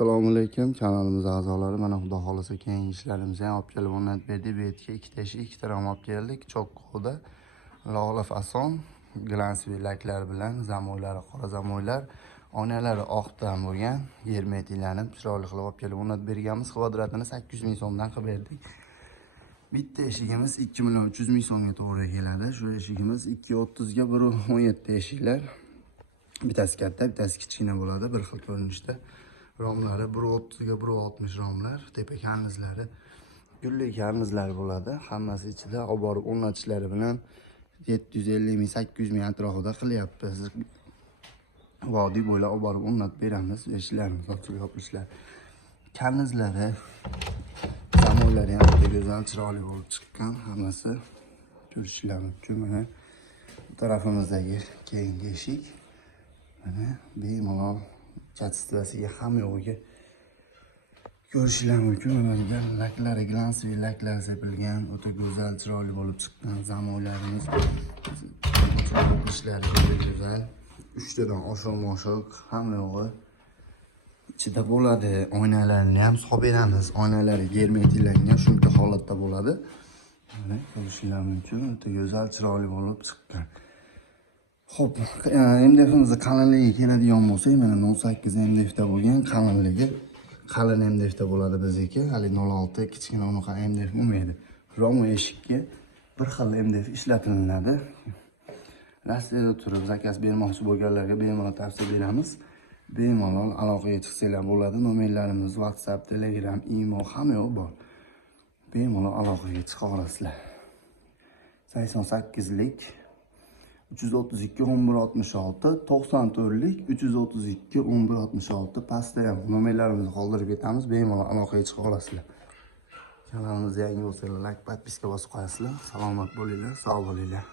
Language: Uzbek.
Assalomu alaykum, kanalimiz a'zolari. Mana xudo xolasa keyingi ishlarimizni ham olib kelib o'rnatib berdik. Bu yerga ikkita eshik, ikkita ram olib keldik. Cho'qqida lola fason glansli laklar bilan zamoylari qora zamoylar, oynalari oqdan bo'lgan, germetiklanib chiroyli qilib olib kelib o'rnatib berganmiz. Kvadratini 800 ming so'mdan qilib berdik. Bitta eshigimiz 2 million 300 ming so'mga to'g'ri keladi. Shu eshigimiz 230 ga 117 eshiklar. Bittasi katta, bittasi kichkina bo'ladi, bir xil ko'rinishda. Romlari 130 ga 160 romlar, tepa karnizlari gulli karnizlar bo'ladi. Hammasi ichida olib borib o'rnatishlari bilan 750 ming 800 ming atrofida qilyapmiz. Vodiy bo'ylab olib borib o'rnatib beramiz. Eshiklarimiz ochiq yopishlar. Karnizlari, zamoylari ham juda go'zal, chiroyli bo'lib chiqqan. Hammasi ko'rishlar mumkin. Mana bu tarafimizdagi keyingi eshik. Mana bemalol chatistlasiga ham yo'g'iga ko'rishlar mumkin. Mana laklari glansli laklar sepilgan, o'ta go'zal, chiroyli bo'lib chiqqan. Zamoylarimiz ishlari juda go'zal. 3 tadan oshiq ham yo'g'i ichida bo'ladi. Oynalarni ham solib beramiz. Oynalari germetiklangan, shunday holatda bo'ladi. Mana ko'rishlar mumkin. O'ta go'zal, chiroyli bo'lib chiqqan. Xo'p, MDF'imizni qalinligi keladigan bo'lsak, mana 08 MDF'da bo'lgan, qalinligi qalin MDF'da bo'ladi bizniki. Hali 06 kichkina unaqa MDF bo'lmaydi. Rom eshikka bir xil MDF ishlatiladi. Rossiyada turib zakaz bermoqchi bo'lganlarga bemalol tavsiya beramiz. Bemalol aloqaga chiqsanglar bo'ladi. Nomerlarimiz WhatsApp, Telegram, email hamma yo'q bor. Bemalol aloqaga chiqa olasizlar. 88lik 332 1166 94lik 332 1166 pastda ham nomerlarimizni qoldirib ketamiz. Bemalol aloqaga chiqa olasizlar. Kanalimizga yangi bo'lsangiz like, podpiska bosib qo'yasizlar. Salomat bo'linglar, sog' bo'linglar.